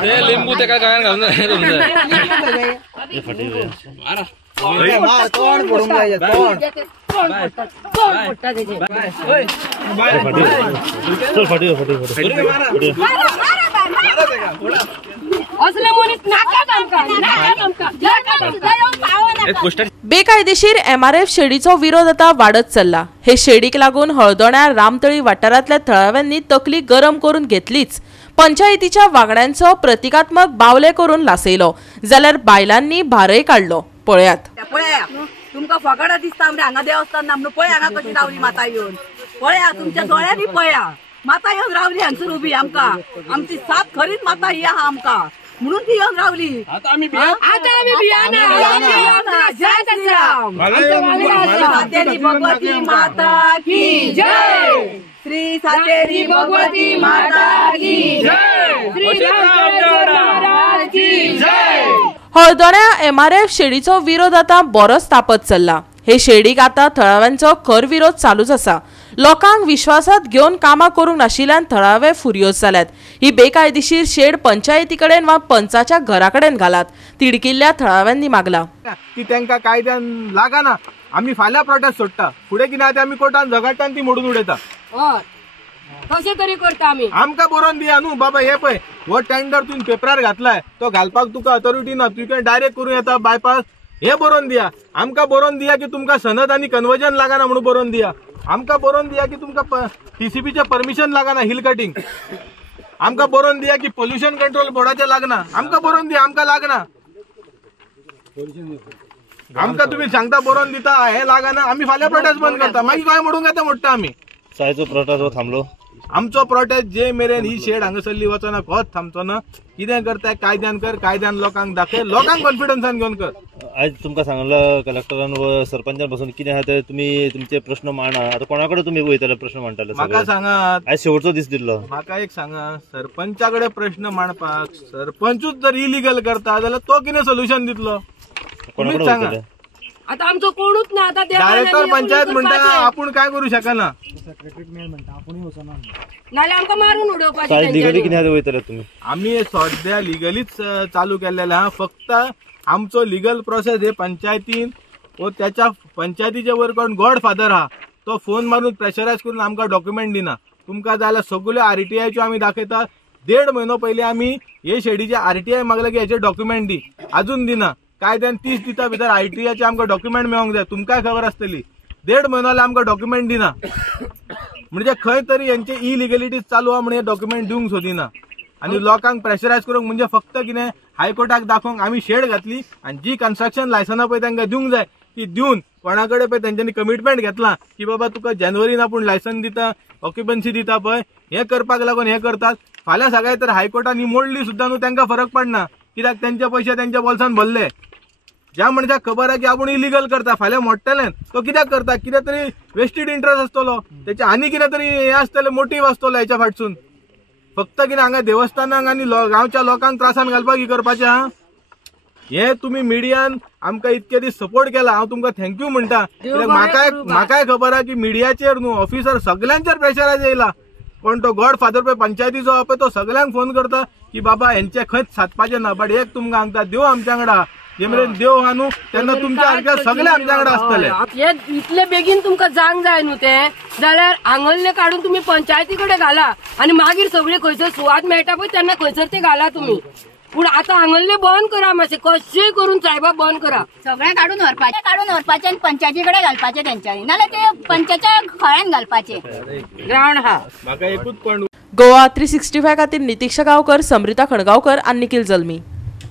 लिंबू ते काय काय घालून बेकायदेशीर MRF शेडीचो विरोध आता वाढत चल्ला। हे शेडीक लागून हळदोण्या रामतळी वाठारांतल्या थळाव्यांनी तकली गरम करून घेतलीच। पंचायतीच्या वांगड्यांचो प्रतिकात्मक बावले करून लासयलो जाल्यार बायलांनी भारय काढलो। पळयात तुमका फकाडा दिसता म्हणजे हांगा देवस्थान ना म्हणून पळय हांगा कशी रावली माता येऊन पळया तुमच्या दोळ्यांनी पळया माता येऊन रावली हांगसर उभी आमका आमची साथ खरीच माता ही हा आमका म्हणून ती येऊन रावली। आता आम्ही सातेरी भगवती माता की जय, श्री सातेरी भगवती माता की जय, श्री महाराज की जय। हळदोण्या MRF शेडीचो विरोध आता बरोच तापत चल्ला। हे शेडीक आता थळाव्यांचो खर विरोध चालूच असा। लोकांक विश्वासात घेऊन कामां करूंक नाशिल्ल्यान थळावे फुर्योज जाल्यात। ही बेकायदेशीर शेड पंचायती कडेन वा पंचाच्या घरा कडेन घालात तिडकिल्ल्या थळाव्यांनी मागला की तांकां कायद्यान लागना। आम्ही फाल्यां प्रोटेस्ट सोडटा फुडें कितें आतां आमी कोर्टान झगडटान ती मोडून उडयता। कशें तरी करता आमी आमकां बरोवन दिया न्हू बाबा। हे पळय हो टेंडर तुवें पेपरार घातलाय तो घालपाक तुका अथॉरिटी ना तुवें डायरेक्ट करूं येता बायपास। हे बरोवन दिया आमकां बरोवन दिया की तुमकां सनद आनी कन्वर्जन लागना म्हणून बरोवन दिया। आमकां बरोवन दिया की तुमकां TCPचें परमिशन लागना हिल कटिंग। आमकां बरोवन दिया की पोल्युशन कंट्रोल बोर्डाचें लागना। आमकां बरोवन दिया आमकां लागना। आमकां तुमी सांगता बरोवन दिता हे लागना आमी फाल्यां प्रोटेस्ट बंद करता मागीर गोंय मोडूंक येता मोडटा आमी। सायचो प्रोटेस्ट थांबलो आमचो प्रोटेस्ट जे मेरेन ही शेड हांगासरली वचना कोच थांबचो ना। कितें करता कायद्यान कर कायद्यान लोकांक दाखय लोकांक कॉन्फिडन्सान घेवन कर। आज तुमकां सांगला कलेक्टरान व सरपंचान पासून कितें आहा ते तुमी तुमचे प्रश्न मांडा। आता कोणाकडे तुमी वयताले प्रश्न मांडटाले म्हाका सांगात। आज शेवटचो दीस दिल्लो म्हाका एक सांगा सरपंचाकडे प्रश्न मांडपाक सरपंचूच जर इलिगल करता जाल्यार तो कितें सोल्युशन दितलो कोणाकडे सांगा। आता आमचो कोणूच ना। आता डायरेक्टर पंचायत म्हणटा आपण काय करू शकना नाल्यार आमकां मारून उडोवपाचें। लिगली कितें वयतले तुमी आमी सध्या लिगलीच चालू केलेले आहा। फक्त आमचो लिगल प्रोसेस हे पंचायतीन व त्याच्या पंचायतीचे वयर कोण गॉडफादर आहा तो फोन मारून प्रेशरायज करून आमकां डॉक्युमेंट दिना। तुमकां जाल्यार सगळ्यो RTIच्यो आमी दाखयता। 1.5 म्हयनो पयलीं आमी हे शेडीचे RTI मागले की हेचे डॉक्युमेंट दी अजून दिना। कायद्यान 30 दिसा भितर RTIचे आमकां डॉक्युमेंट मेळोंक जाय तुमकां खबर आसतली। 1.5 म्हयनो जाल्यार आमकां डॉक्युमेंट दिना म्हणजे खंय तरी यांचे इलिगलिटीज चालू आहा म्हणून हे डॉक्युमेंट दिवंक सोदिना आणि लोकांक प्रेशरायज करूंक म्हणजे फक्त कितें हायकोर्टाक दाखोवंक आमी शेड घातली आणि जी कन्स्ट्रक्शन लायसनां पळय तांकां दिवंक जाय ती दिवन कोणाकडे पळय तेंच्यांनी कमिटमेंट घेतला की बाबा तुका जानेवारीन आपूण लायसन दिता ऑक्युपन्सी दिता पळय हे करपाक लागून हे करतात। फाल्यां सकाळी तर हायकोर्टान ही मोडली सुद्दां न्हू तांकां फरक पडना कित्याक तेंचे पयशे तेंच्या बोल्सान भरले। ज्या मनशाक खबर आहे की आपण इलिगल करता फाल्यां मोडटले तो कित्याक करता कितें तरी वेस्टेड इंटरेस्ट आसतलो त्याचे आनी कितें तरी हे आसतले मोटीव आसतलो हेच्या फाटसून। फक्त कितें हांगा देवस्थानांक आनी गांवच्या लोकांक त्रासान घालपाक ही करपाचें आहा। हे तुमी मिडियान आमकां इतके दीस सपोर्ट केला हांव तुमकां थँक्यू म्हणटा। म्हाकाय खबर आहा की मिडियाचेर न्हू ऑफिसर सगळ्यांचेर प्रेशरायज येयला पण तो गॉडफादर पळय पंचायतीचो आहा पळय तो सगळ्यांक फोन करता की बाबा हेंचे खंयच सादपाचें ना बट एक तुमकां सांगता देव आमच्या वांगडा जे मेरेन देव हा न्हू तेन्ना तुमच्या सारके सगळे आमच्या वांगडा आसतले। हे इतले बेगीन तुमकां जांक जाय न्हू ते जाल्यार हांगल्ले काडून तुमी पंचायती कडेन घाला आणि मागीर सगळे खंयसर सुवात मेळटा पळय तेन्ना खंयसर ते घाला तुमी। पूण आता हांगल्ले बंद करा मातशें कशेंय करून सायबा बंद करा। सगळें काडून व्हरपाचें आनी पंचायती कडेन घालपाचें तेंच्यांनी नाल्यार ते पंचायतीच्या खळ्यान घालपाचें ग्रावंड हा। म्हाका एकूच पण गोवा 365 खातीर नितीक्षा गांवकर, समृता खणगांवकर आनी निखिल जल्मी।